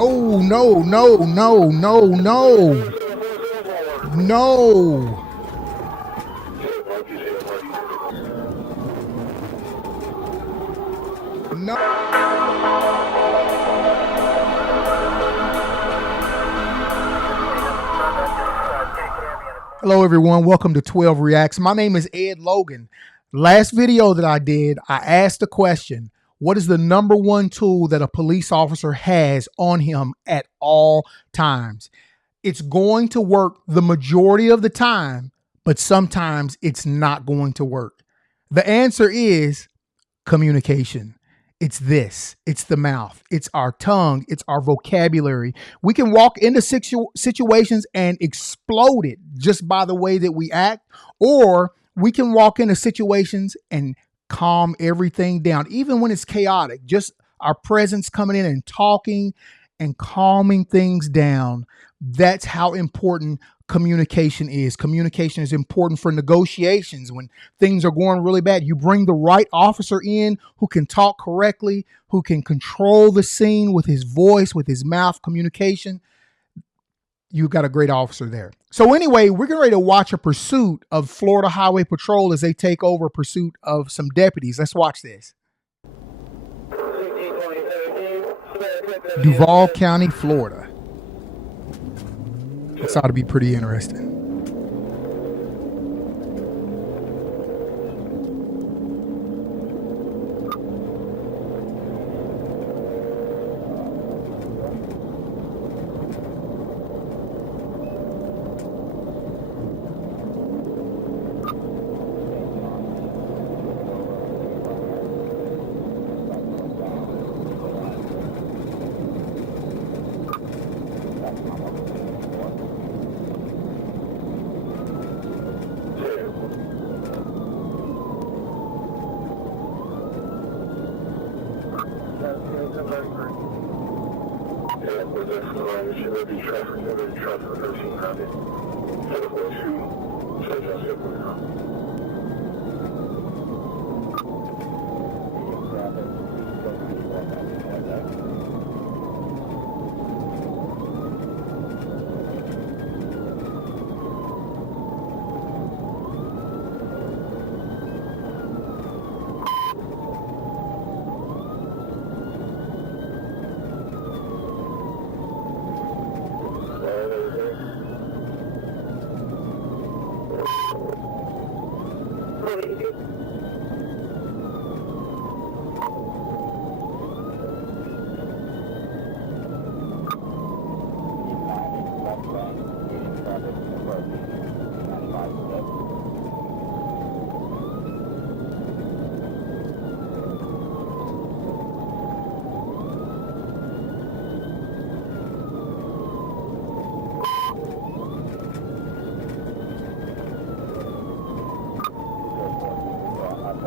Oh, no, no, no, no, no. No. No. Hello, everyone. Welcome to 12 Reacts. My name is Ed Logan. Last video that I did, I asked the question, what is the number one tool that a police officer has on him at all times? It's going to work the majority of the time, but sometimes it's not going to work. The answer is communication. It's this, it's the mouth, it's our tongue, it's our vocabulary. We can walk into situations and explode it just by the way that we act, or we can walk into situations and calm everything down, even when it's chaotic. Just our presence coming in and talking and calming things down. That's how important communication is. Communication is important for negotiations when things are going really bad. You bring the right officer in who can talk correctly, who can control the scene with his voice, with his mouth communication. You got a great officer there. So anyway, we're getting ready to watch a pursuit of Florida Highway Patrol as they take over pursuit of some deputies. Let's watch this. Duval County, Florida. This ought to be pretty interesting.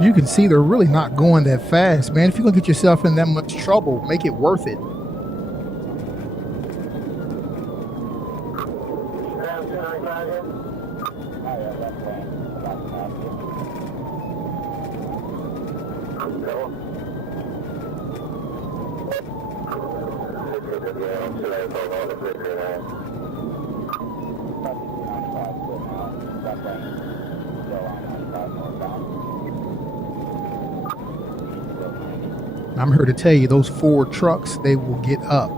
You can see they're really not going that fast, man. If you're going to get yourself in that much trouble, make it worth it. I'm here to tell you, those four trucks, they will get up.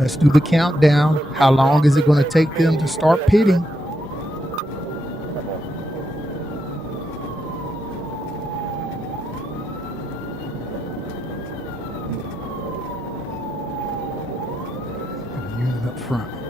Let's do the countdown. How long is it going to take them to start pitting? Unit up front.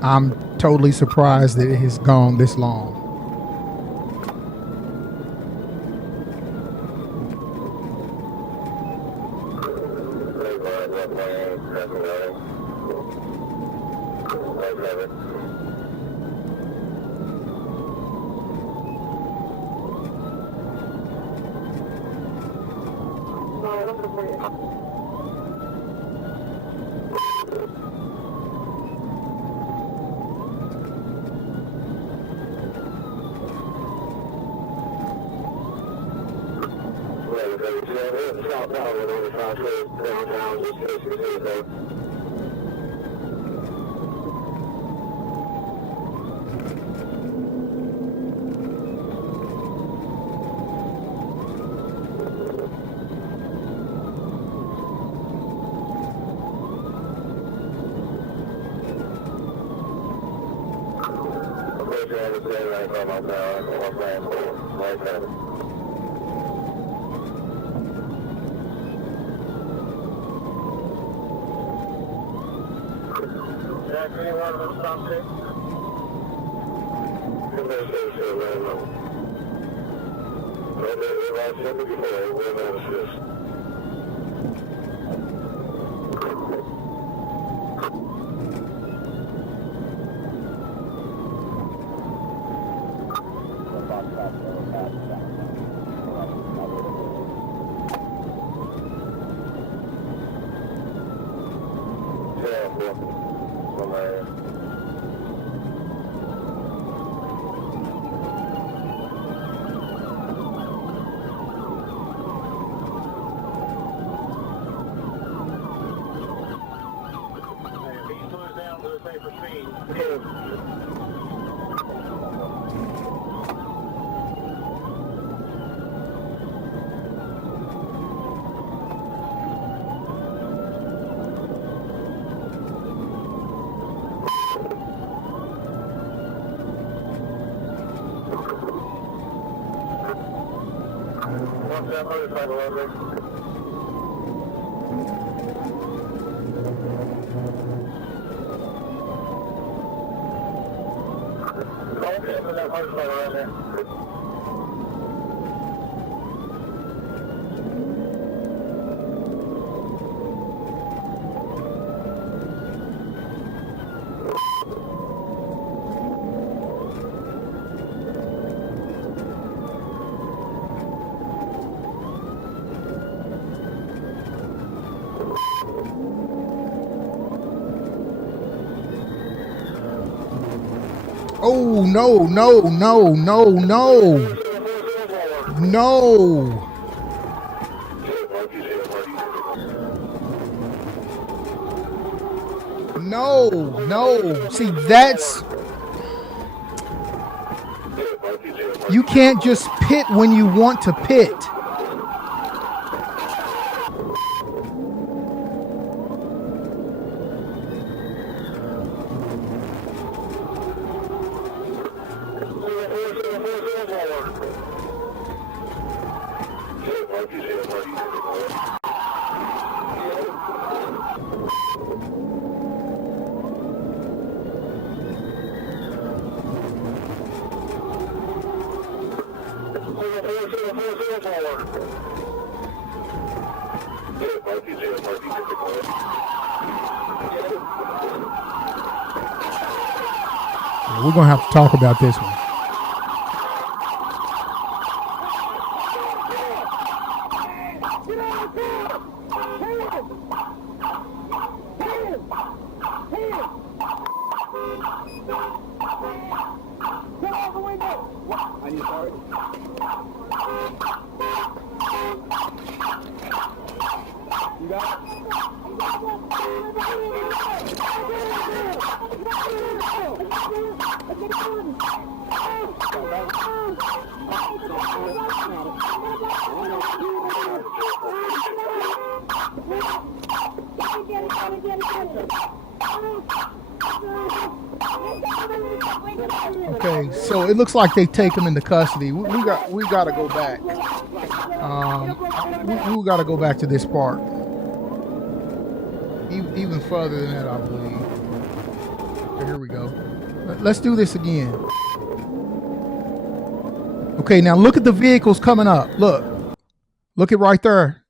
I'm totally surprised that it has gone this long. Oh, no, no, no, no, no. No. No, no. See, that's, you can't just pit when you want to pit. We're going to have to talk about this one. Okay, so it looks like they take him into custody. We got to go back. We got to go back to this part. Even further than that, I believe. Okay, here we go. Let's do this again. Okay, now look at the vehicles coming up. Look at right there.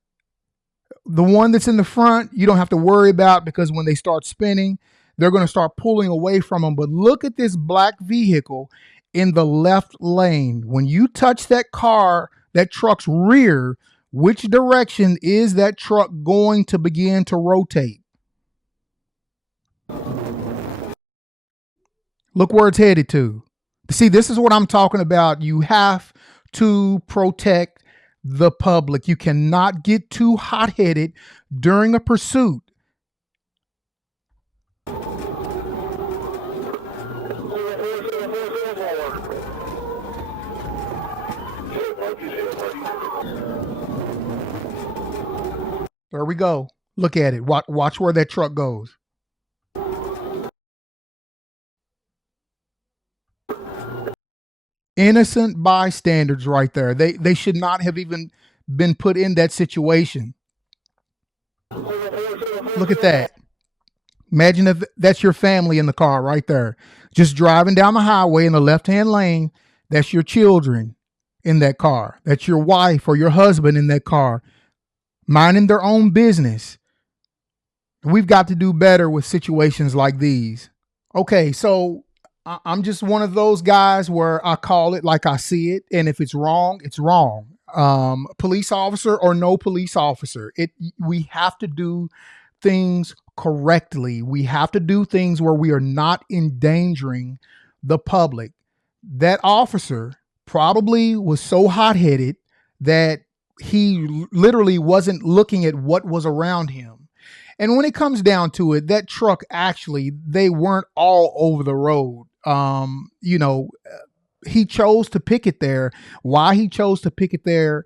The one that's in the front, you don't have to worry about, because when they start spinning, they're going to start pulling away from them. But look at this black vehicle in the left lane. When you touch that car, that truck's rear, which direction is that truck going to begin to rotate? Look where it's headed to. See, this is what I'm talking about. You have to protect the public. You cannot get too hot-headed during a pursuit. There we go. Look at it. Watch where that truck goes. Innocent bystanders right there. They should not have even been put in that situation. Look at that. Imagine if that's your family in the car right there, just driving down the highway in the left-hand lane. That's your children in that car. That's your wife or your husband in that car, minding their own business. We've got to do better with situations like these. Okay, so I'm just one of those guys where I call it like I see it, and if it's wrong, it's wrong. Police officer or no police officer, we have to do things correctly. We have to do things where we are not endangering the public. That officer probably was so hot-headed that he literally wasn't looking at what was around him. And when it comes down to it, that truck, actually, they weren't all over the road. He chose to pick it there. Why he chose to pick it there,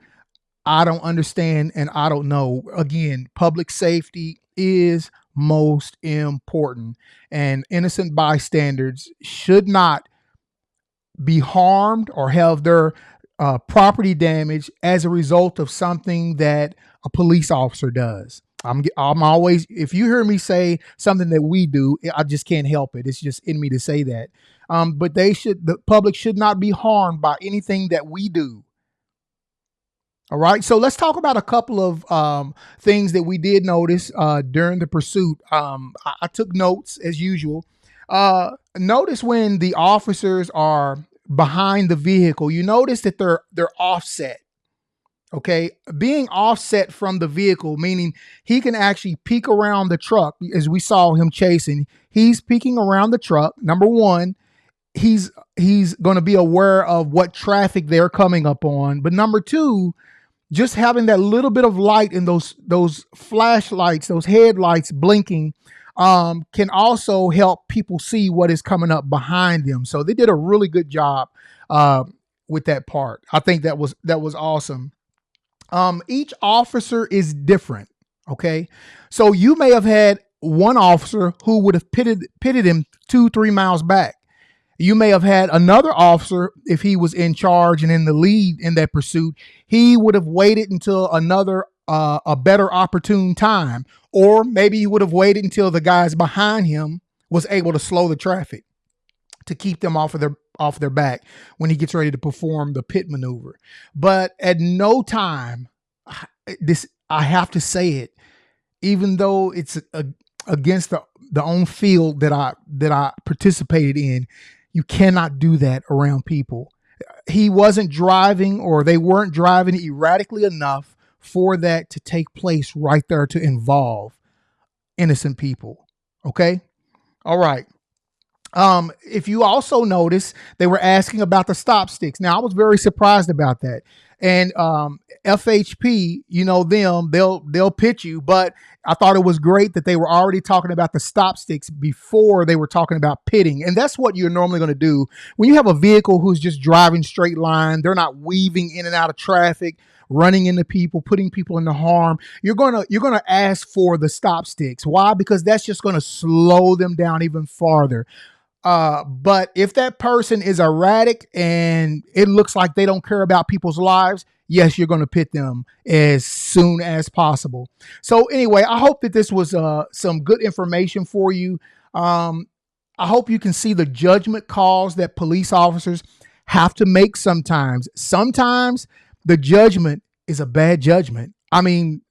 I don't understand, and I don't know. Again, public safety is most important, and innocent bystanders should not be harmed or have their property damage as a result of something that a police officer does. I'm always, if you hear me say something that we do, I just can't help it. It's just in me to say that. But the public should not be harmed by anything that we do. All right. So let's talk about a couple of things that we did notice during the pursuit. I took notes as usual. Notice when the officers are behind the vehicle, you notice that they're offset. Okay, being offset from the vehicle, meaning he can actually peek around the truck as we saw him chasing. He's peeking around the truck. Number one, he's going to be aware of what traffic they're coming up on. But number two, just having that little bit of light in those flashlights, those headlights blinking, can also help people see what is coming up behind them. So they did a really good job with that part. I think that was awesome. Each officer is different. Okay. So you may have had one officer who would have pitted him 2-3 miles back. You may have had another officer, if he was in charge and in the lead in that pursuit, he would have waited until a better opportune time, or maybe he would have waited until the guys behind him was able to slow the traffic to keep them off their back when he gets ready to perform the pit maneuver. But at no time, I have to say it, even though it's against the own field that I participated in, you cannot do that around people. He wasn't driving, or they weren't driving erratically enough for that to take place right there to involve innocent people. Okay. All right. If you also notice, they were asking about the stop sticks. Now, I was very surprised about that. And FHP, you know them, they'll pitch you, but I thought it was great that they were already talking about the stop sticks before they were talking about pitting. And that's what you're normally going to do when you have a vehicle who's just driving straight line. They're not weaving in and out of traffic, running into people, putting people into harm. You're gonna ask for the stop sticks. Why? Because that's just going to slow them down even farther. But if that person is erratic and it looks like they don't care about people's lives, yes, you're going to pit them as soon as possible. So anyway, I hope that this was some good information for you. I hope you can see the judgment calls that police officers have to make sometimes. Sometimes the judgment is a bad judgment. I mean,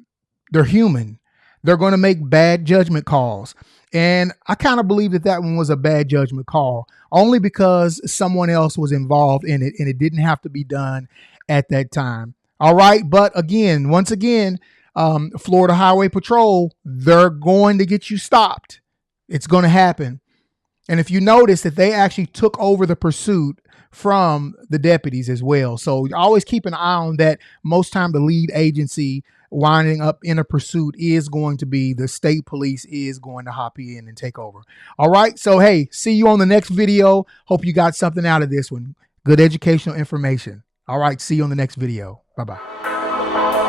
they're human. They're going to make bad judgment calls. And I kind of believe that one was a bad judgment call, only because someone else was involved in it and it didn't have to be done at that time. All right. But again, once again, Florida Highway Patrol, they're going to get you stopped. It's going to happen. And if you notice that they actually took over the pursuit from the deputies as well. So always keep an eye on that. Most time the lead agency winding up in a pursuit is going to be the state police is going to hop in and take over. All right. So, hey, see you on the next video. Hope you got something out of this one. Good educational information. All right. See you on the next video. Bye-bye.